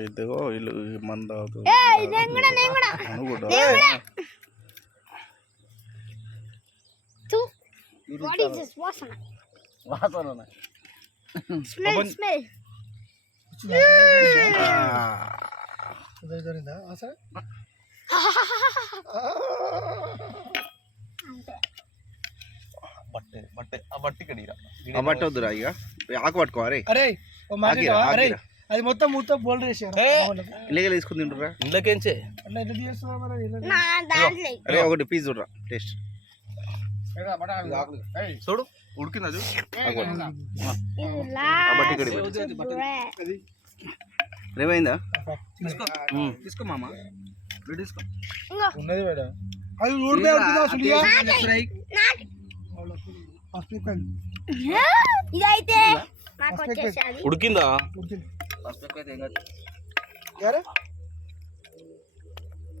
ఇదిగో వీళ్ళు మంద బట్ట వద్దురా ఇక ఆకు పట్టుకోవాలి. అది మొత్తం మొత్తం బోల్డ్ వేసారు ఇళ్ళకి తీసుకుని తింటురా ఇంట్లోకేంచే అరే ఒకటి పీస్ చూడరా టేస్ట్ చూడు ఉడికిందా రేమైందా తీసుకో మామ తీసుకో ఉన్నది మేడం అది ఉడికిందా